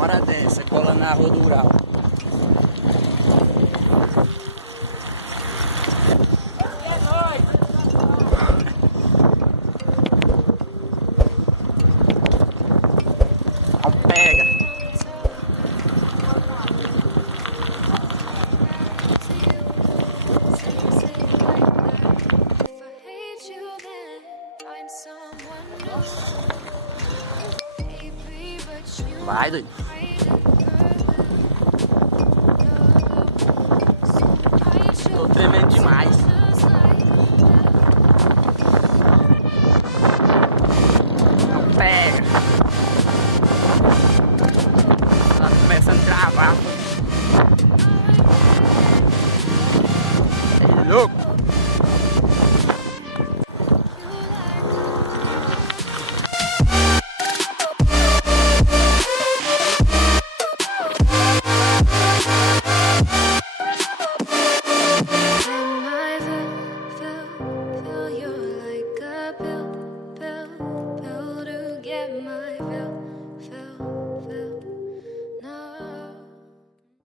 hora dessa, colando na rua do Grau. Pega. Vai, doido. Tô tremendo demais. Pega. Tá começando a travar. É louco. My